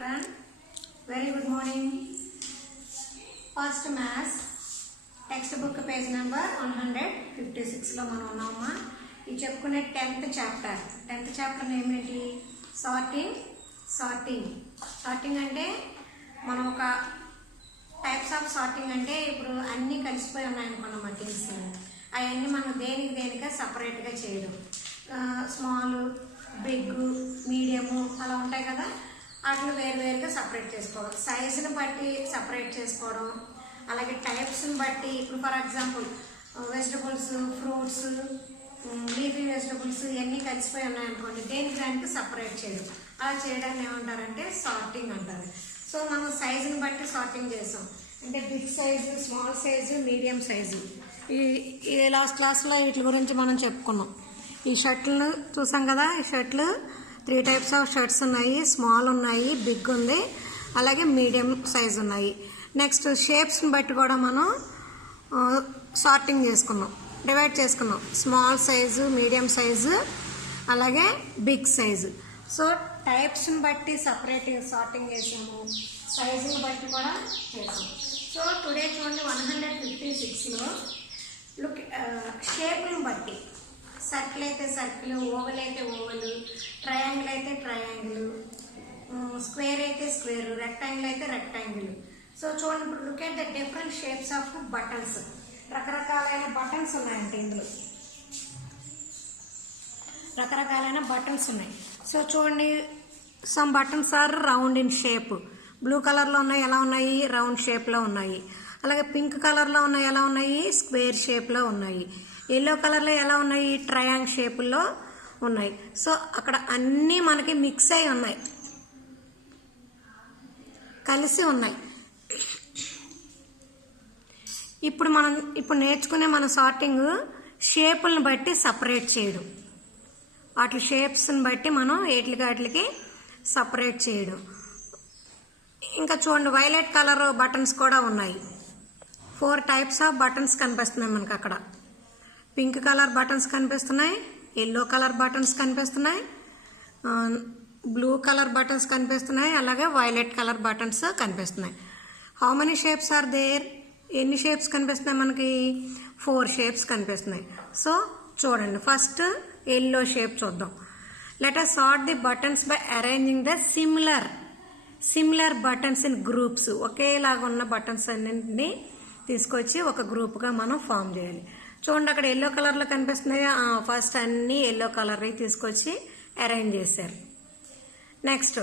children, very good morning. First maths textbook page number 156 లో మనం ఉన్నామా. ఈ చెప్పుకునే 10th chapter నేమ్ ఏంటి? సార్టింగ్ అంటే మనం ఒక టైప్స్ ఆఫ్ సార్టింగ్ అంటే ఇప్పుడు అన్నీ కలిసిపోయి ఉన్నాయనుకున్నాం థింగ్స్, అవన్నీ మనం దేనిగా సపరేట్గా చేయడం. స్మాల్, బిగ్, మీడియము అలా ఉంటాయి కదా, వాటిని వేరువేరుగా సపరేట్ చేసుకోవడం, సైజుని బట్టి సపరేట్ చేసుకోవడం, అలాగే టైప్స్ని బట్టి. ఇప్పుడు for example vegetables, fruits, leafy vegetables ఇవన్నీ కలిసిపోయి ఉన్నాయనుకోండి, దానికి సపరేట్ చేయడం. అలా చేయడాన్ని ఏమంటారంటే సార్టింగ్ అంటారు. సో మనం సైజుని బట్టి సార్టింగ్ చేసాం, అంటే big size, small size, medium size. ఈ లాస్ట్ క్లాస్లో వీటి గురించి మనం చెప్పుకున్నాం. ఈ షర్ట్లను చూసాం కదా, ఈ షర్ట్లు 3 types ఆఫ్ షర్ట్స్ ఉన్నాయి. స్మాల్ ఉన్నాయి, బిగ్ ఉంది, అలాగే మీడియం సైజ్ ఉన్నాయి. నెక్స్ట్ షేప్స్ని బట్టి కూడా మనం సార్టింగ్ చేసుకున్నాం, డివైడ్ చేసుకున్నాం. స్మాల్ సైజు, మీడియం సైజు, అలాగే బిగ్ సైజు. సో టైప్స్ని బట్టి సపరేట్గా సార్టింగ్ చేసాము, సైజుని బట్టి కూడా చేసాము. సో టుడే చూడండి 156లో షేప్ని బట్టి, సర్కిల్ అయితే సర్కిల్, ఓవల్ అయితే ఓవల్, ట్రయాంగిల్ అయితే ట్రయాంగిల్, స్క్వేర్ అయితే స్క్వేర్, రెక్టాంగిల్ అయితే రెక్టాంగిల్. సో చూడండి, ఇప్పుడు look at the different shapes of buttons. రకరకాలైన బటన్స్ ఉన్నాయంటే ఇందులో రకరకాలైన బటన్స్ ఉన్నాయి. సో చూడండి, some buttons are round in shape. Blue కలర్లో ఉన్నాయి, ఎలా ఉన్నాయి? రౌండ్ షేప్లో ఉన్నాయి. అలాగే పింక్ కలర్లో ఉన్నాయి, ఎలా ఉన్నాయి? స్క్వేర్ షేప్లో ఉన్నాయి. ఎల్లో కలర్లో ఎలా ఉన్నాయి? ట్రయాంగిల్ షేపుల్లో ఉన్నాయి. సో అక్కడ అన్నీ మనకి మిక్స్ అయి ఉన్నాయి, కలిసి ఉన్నాయి. ఇప్పుడు నేర్చుకునే మన సార్టింగ్ షేపులను బట్టి సపరేట్ చేయడం, వాటి షేప్స్ని బట్టి మనం వాటికి సపరేట్ చేయడం. ఇంకా చూడండి, వైలెట్ కలర్ బటన్స్ కూడా ఉన్నాయి. 4 types ఆఫ్ బటన్స్ కనిపిస్తున్నాయి మనకు అక్కడ. పింక్ కలర్ బటన్స్ కనిపిస్తున్నాయి, ఎల్లో కలర్ బటన్స్ కనిపిస్తున్నాయి, బ్లూ కలర్ బటన్స్ కనిపిస్తున్నాయి, అలాగే వైలెట్ కలర్ బటన్స్ కనిపిస్తున్నాయి. How many shapes are there? ఎన్ని షేప్స్ కనిపిస్తున్నాయి మనకి? 4 షేప్స్ కనిపిస్తున్నాయి. సో చూడండి, ఫస్ట్ ఎల్లో షేప్ చూద్దాం. Let us sort the buttons by arranging the similar buttons in groups. ఒకేలాగా ఉన్న బటన్స్ అన్నింటినీ తీసుకొచ్చి ఒక గ్రూప్గా మనం ఫామ్ చేయాలి. చూడండి, అక్కడ ఎల్లో కలర్లో కనిపిస్తున్నాయి. ఫస్ట్ అన్నీ ఎల్లో కలర్ తీసుకొచ్చి అరేంజ్ చేశారు. నెక్స్ట్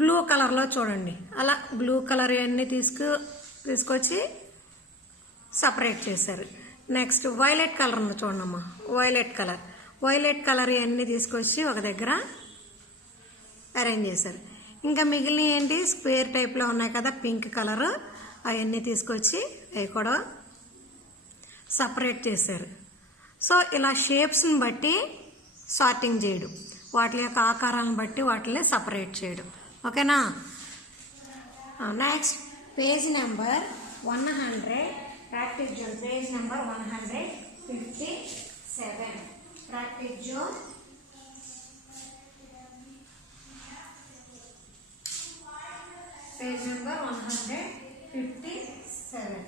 బ్లూ కలర్లో చూడండి, అలా బ్లూ కలర్ అన్నీ తీసుకొచ్చి సపరేట్ చేశారు. నెక్స్ట్ వైలెట్ కలర్ ఉంది చూడమ్మా, వైలెట్ కలర్ అన్నీ తీసుకొచ్చి ఒక దగ్గర అరేంజ్ చేశారు. ఇంకా మిగిలిన ఏంటి? స్క్వేర్ టైప్లో ఉన్నాయి కదా, పింక్ కలర్, అవన్నీ తీసుకొచ్చి అవి కూడా సపరేట్ చేశారు. సో ఇలా షేప్స్ని బట్టి సార్టింగ్ చేయడం, వాటి యొక్క ఆకారాలను బట్టి వాటిని సపరేట్ చేయడం. ఓకేనా? Next page number 100, practice zone. Page number 157, practice zone. Page number 157.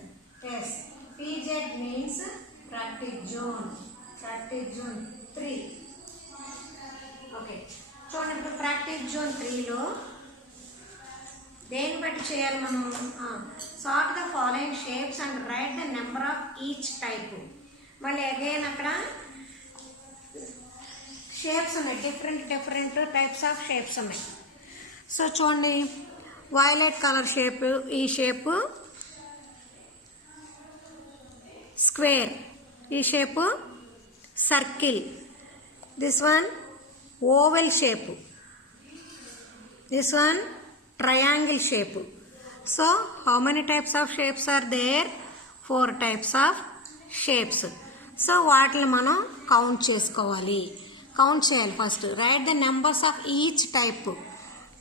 Yes. PZ means practice zone 3. Okay, చూడండి, ఇప్పుడు ప్రాక్టీస్ జోన్ 3లో దేని బట్టి చేయాలి మనం? Sort the following shapes and write the number of each type. మళ్ళీ అగైన్ అక్కడ shapes ఉన్నాయి, డిఫరెంట్ టైప్స్ ఆఫ్ షేప్స్ ఉన్నాయి. సో చూడండి, వైలెట్ కలర్ షేప్, ఈ షేపు స్క్వేర్, ఈ shape circle, this one oval shape, this one triangle shape. So how many types of shapes are there? 4 types of shapes. So వాటిని మనం count చేయాలి. First write the numbers of each type.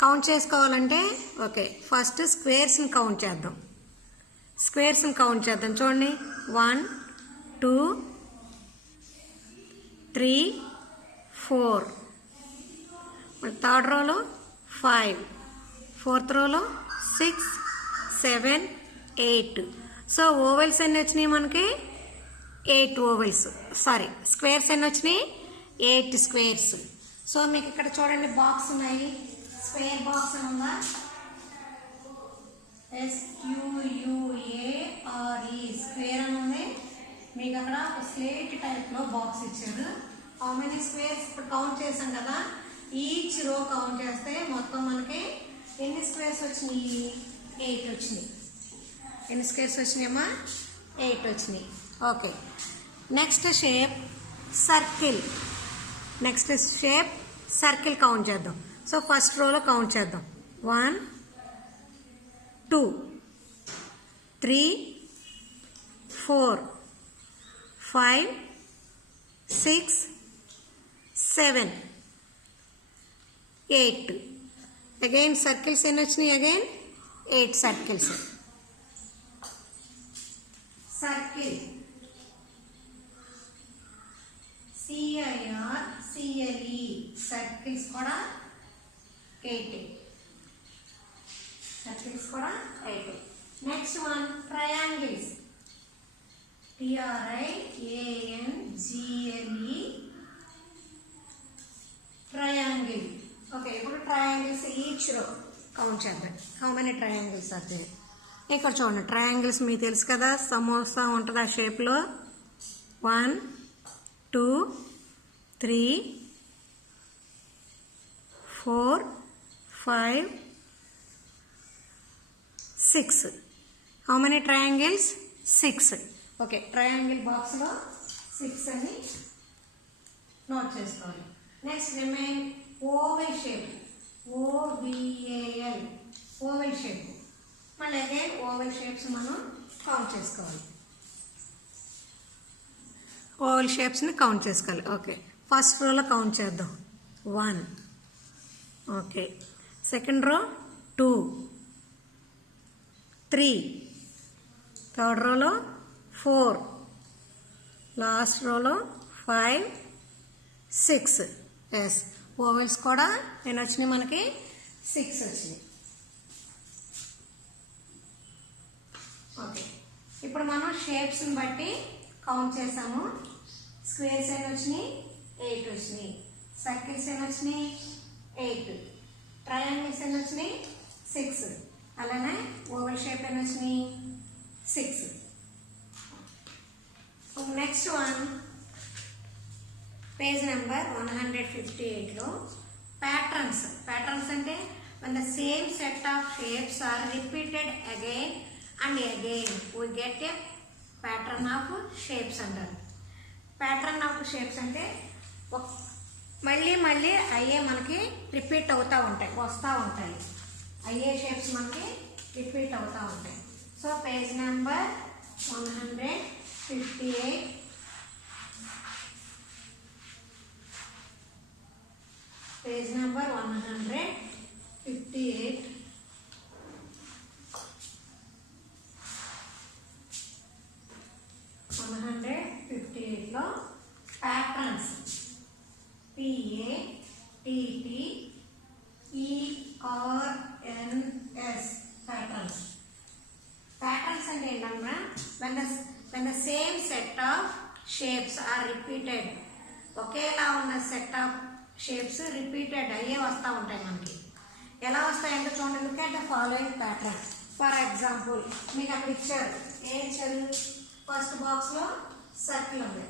Count చేసుకోవాలంటే okay, first స్క్వేర్స్ని count చేద్దాం. చూడండి, 1 2 3 4, third రోలో 5 fourth రోలో 6 7 8. So vowels ఎన్ని వచ్చినాయి మనకి 8 ఓవెల్స్, సారీ స్క్వేర్స్ ఎన్ని వచ్చినాయి 8 స్క్వేర్స్. సో మీకు ఇక్కడ చూడండి బాక్స్ ఉన్నాయి, స్క్వేర్ బాక్స్ అని ఉందా, SQUARE స్క్వేర్ అని ఉంది. మీకు అక్కడ ఒక స్లేట్ టైప్లో బాక్స్ ఇచ్చారు. హౌ మెనీ స్క్వేర్స్ ఇప్పుడు కౌంట్ చేసాం కదా, ఈచ్ రో కౌంట్ చేస్తే మొత్తం మనకి ఎన్ని స్క్వేర్స్ వచ్చినాయి 8 వచ్చినాయి. ఎన్ని స్క్వేర్స్ వచ్చినాయమ్మా 8 వచ్చినాయి. Okay, next shape circle. Next shape circle count చేద్దాం. సో ఫస్ట్ రోలో కౌంట్ చేద్దాం. 1 2 3 4 5 6 7 8. అగైన్ సర్కిల్స్ ఎన్ని వచ్చినాయి, again 8 circles. Circle CIRCLE circles కూడా 8. సర్కిల్స్ కూడా 8. Next one triangles TRIANGLE triangle. Okay, ఇప్పుడు ట్రయాంగిల్స్ ఈచ్ రో కౌంట్ చేద్దాం. హౌ మెనీ ట్రయాంగిల్స్ అయితే ఇక్కడ చూడండి. ట్రయాంగిల్స్ మీకు తెలుసు కదా, సమోసా ఉంటుంది ఆ షేప్లో. 1 2 3 4 5 6. How many triangles 6. Okay, triangle బాక్స్లో 6 అని నోట్ చేసుకోవాలి. Next remain oval shape, OVAL oval shape. మళ్ళీ అగైన్ ఓవెల్ షేప్స్ మనం కౌంట్ చేసుకోవాలి. ఓవెల్ షేప్స్ని కౌంట్ చేసుకోవాలి. ఓకే, ఫస్ట్ రోలో కౌంట్ చేద్దాం. 1. ఓకే, సెకండ్ రో 2 3, థర్డ్ రోలో 4, లాస్ట్ రోలో 5 6. ఎస్, ఓవెల్స్ కూడా ఎన్ని వచ్చినాయి మనకి 6 వచ్చినాయి. ఓకే, ఇప్పుడు మనం షేప్స్ని బట్టి కౌంట్ చేసాము. స్క్వేర్స్ ఎన్ని వచ్చినాయి 8 వచ్చినాయి. సర్కిల్స్ ఎన్ని వచ్చినాయి 8. ట్రయాంగిల్స్ ఎన్ని వచ్చినాయి 6. అలానే ఓవెల్ షేప్ ఎన్ని వచ్చినాయి 6. నెక్స్ట్ వన్ పేజ్ నెంబర్ 158లో ప్యాటర్న్స్. ప్యాటర్న్స్ అంటే when the same set of shapes are repeated again and again we get a pattern of shapes అంటారు. ప్యాటర్న్ ఆఫ్ షేప్స్ అంటే మళ్ళీ మళ్ళీ అయ్యే మనకి రిపీట్ అవుతూ ఉంటాయి, వస్తూ ఉంటాయి. అయ్యే షేప్స్ మనకి రిపీట్ అవుతూ ఉంటాయి. So page number 158, page number 158. లో ప్యాటర్న్స్ PATTERNS ప్యాటర్న్స్. ప్యాటర్న్స్ అంటే ఏంటన్నా when the same set of shapes are repeated, ఒకేలా ఉన్న సెట్ ఆఫ్ షేప్స్ రిపీటెడ్ అయ్యే వస్తూ ఉంటాయి మనకి. ఎలా వస్తాయంటే చూడండి, look at the following pattern. For example మీకు అక్కడ ఇచ్చారు, ఏం ఇచ్చారు, ఫస్ట్ బాక్స్లో సర్కిల్ ఉంది,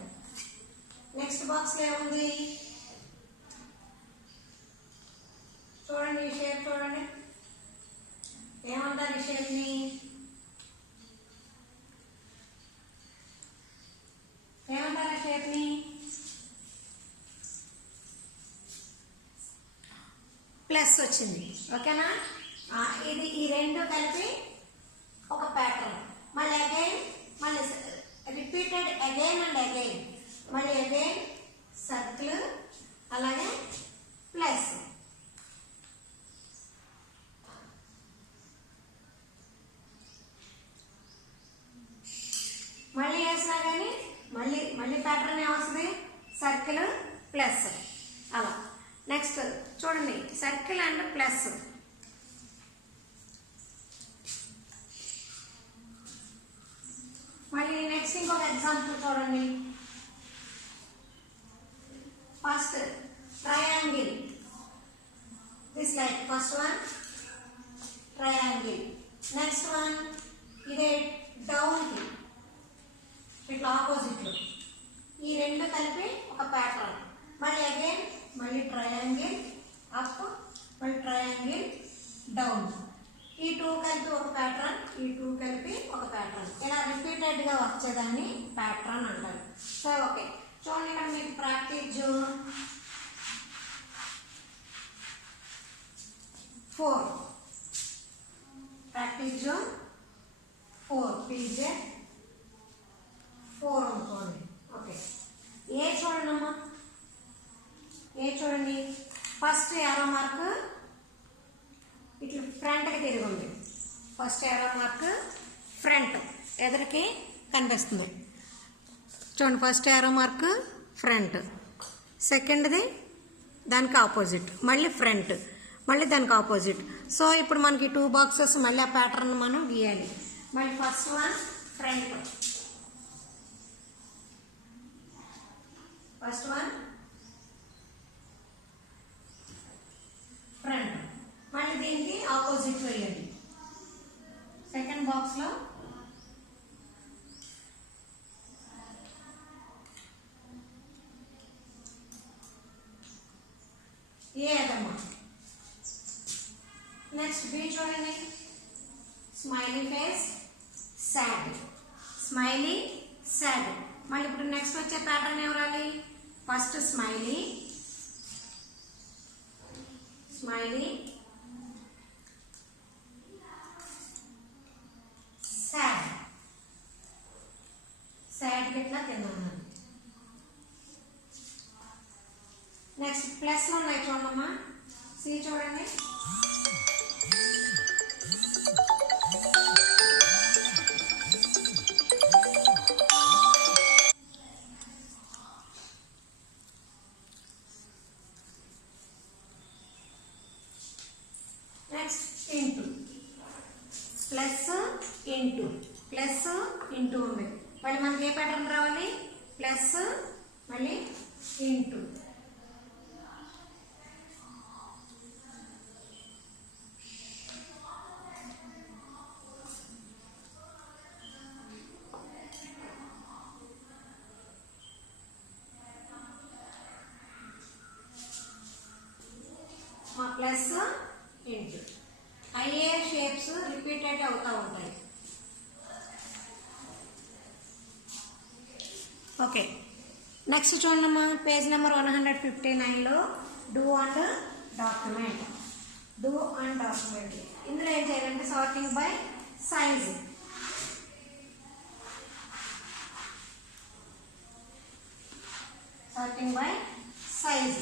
నెక్స్ట్ బాక్స్లో ఏముంది చూడండి, ఈ షేప్ చూడండి, ఏమంటారు ఈ షేప్ని, ఏమంటారు ఆ షేప్ని, ప్లస్ వచ్చింది. ఓకేనా, ఇది ఈ రెండు కలిపి ఒక ప్యాటర్న్. మళ్ళీ అగైన్ మళ్ళీ రిపీటెడ్ అగైన్ అండ్ అగైన్, మళ్ళీ అగైన్ సర్కిల్, అలాగే ప్లస్. మళ్ళీ వేసినా కానీ మళ్ళీ ప్యాటర్న్ ఏమొస్తుంది, సర్కిల్ ప్లస్, అలా. నెక్స్ట్ చూడండి, సర్కిల్ అండ్ ప్లస్ ఒక ఎగ్జాంపుల్ చూడండి. First triangle, this like first one triangle. Next one ఇదే డౌన్ కి ఇట్లా ఆపోజిట్ లో, ఈ రెండు కలిపి ఒక ప్యాటర్న్. మళ్ళీ అగైన్ మళ్ళీ ట్రయాంగిల్ అప్, మళ్ళీ ట్రయాంగిల్ డౌన్. ఈ టూ కలిపి ఒక ప్యాటర్న్, ఈ టూ కలిపి ఒక ప్యాటర్న్. ఇలా రిపీటెడ్ గా వచ్చేదాన్ని ప్యాటర్న్ అంటారు. సో ఓకే, చూడండి ఇక్కడ మీకు ప్రాక్టీస్ 4, ప్రాక్టీస్ 4 పీజే 4 అనుకోండి. ఓకే, ఏ చూడండి అమ్మా, ఏ చూడండి. ఫస్ట్ యారో మార్క్ ఇట్లా ఫ్రంట్కి తిరిగి ఉంది. ఫస్ట్ యారో మార్క్ ఫ్రంట్ ఎదురుకి కనిపిస్తుంది చూడండి. ఫస్ట్ యారో మార్క్ ఫ్రంట్, సెకండ్ది దానికి ఆపోజిట్, మళ్ళీ ఫ్రంట్, మళ్ళీ దానికి ఆపోజిట్. సో ఇప్పుడు మనకి 2 బాక్సెస్ మళ్ళీ ఆ ప్యాటర్న్ మనం గీయాలి. మళ్ళీ first one front, first one front, మళ్ళీ దీనికి ఆపోజిట్ వేయండి. సెకండ్ బాక్స్ లో ఏ అదమ్మా. నెక్స్ట్ బి చూడండి, smiley face sad, smiley sad. మళ్ళీ ఇప్పుడు నెక్స్ట్ వచ్చే ప్యాటర్న్ ఎవరాలి. First smiley, smiley sad, sad ఇట్లా కింద ఉన్నది. నెక్స్ట్ ప్లస్ ఉన్నాయి చూడమ్మా. సి చూడండి, next into, plus into, plus into ఉంది. మళ్ళీ మనకి ఏ ప్యాటర్న్ రావాలి, ప్లస్ మళ్ళీ ఇంటూ. Plus into. అయ్యే షేప్స్ రిపీటెడ్ అవుతూ ఉంటాయి. ఓకే, నెక్స్ట్ చూడమ్మా, పేజ్ నెంబర్ 159లో do and document. Do and document ఇందులో ఏం చేయాలంటే sorting by size. Sorting by size,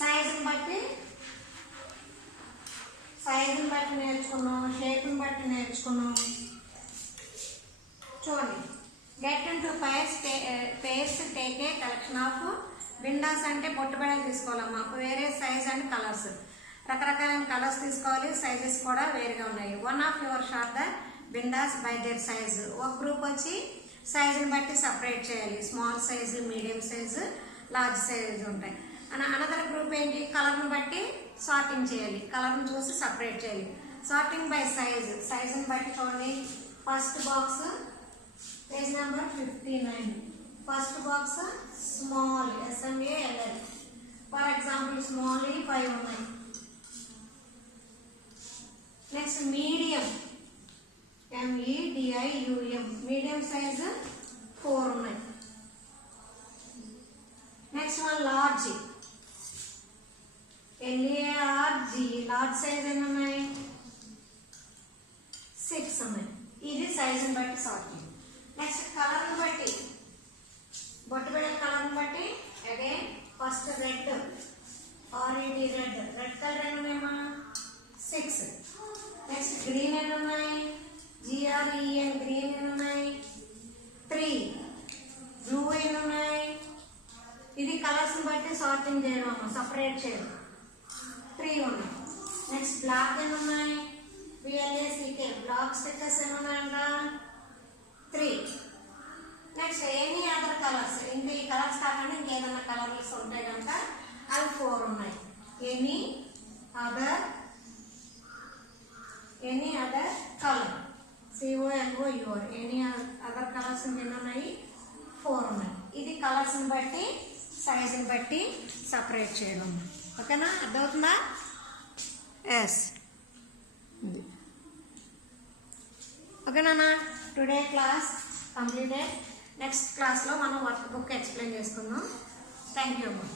సైజుని బట్టి నేర్చుకున్నాం, షేప్ని బట్టి నేర్చుకున్నాం. చూడండి, get into pairs take a collection of windows అంటే పొట్టుబెడలు తీసుకోవాలమ్మా. వేరే సైజ్ అండ్ కలర్స్, రకరకాలైన కలర్స్ తీసుకోవాలి, సైజెస్ కూడా వేరుగా ఉన్నాయి. One of your sort the windows by their size. ఒక గ్రూప్ వచ్చి సైజుని బట్టి సపరేట్ చేయాలి. Small size, medium size, large size ఉంటాయి. అనదర్ గ్రూప్ ఏంటి, కలర్ని బట్టి సార్టింగ్ చేయాలి, కలర్ని చూసి సపరేట్ చేయాలి. సార్టింగ్ బై సైజ్, సైజుని బట్టి చూడండి. First box page number 59, first box small SMALL. For example small 5 ఉన్నాయి. Next medium MEDIUM, medium size 4 ఉన్నాయి. Next one large LARG, large size ఎన్ని ఉన్నాయి, 6 ఉన్నాయి. ఇది సైజుని బట్టి సార్టింగ్. నెక్స్ట్ కలర్ని బట్టి, బొట్టుబిళ్ళ కలర్ని బట్టి again first red, RED red, red colour ఎన్ని ఉన్నాయమ్మా, 6. నెక్స్ట్ గ్రీన్ ఎన్ని ఉన్నాయి, GREN గ్రీన్ ఎన్ని ఉన్నాయి, 3. బ్లూ ఎన్ని ఉన్నాయి, ఇది కలర్స్ని బట్టి సార్టింగ్ చేయడం అమ్మా, సపరేట్ చేయడం. 3 ఉన్నాయి. నెక్స్ట్ బ్లాక్ ఎన్ని ఉన్నాయి, BLACK, బ్లాక్ స్టిక్కర్స్ ఎన్ని ఉన్నాయంట, 3. నెక్స్ట్ ఎనీ అదర్ కలర్స్, ఇంకా ఈ కలర్స్ కాకుండా ఇంకేదన్నా కలర్స్ ఉంటాయి కనుక అవి 4 ఉన్నాయి. Any other colour, COLOUR, any other colours ఎన్ని ఉన్నాయి? 4 ఉన్నాయి. ఇది కలర్స్ని బట్టి సైజుని బట్టి సపరేట్ చేయడం. ఓకేనా, అర్థమవుతుందా? ఎస్. ఓకేనా, టుడే క్లాస్ కంప్లీటెడ్. నెక్స్ట్ క్లాస్లో మనం వర్క్ బుక్ ఎక్స్ప్లెయిన్ చేసుకుందాం. థ్యాంక్ యూ అమ్మా.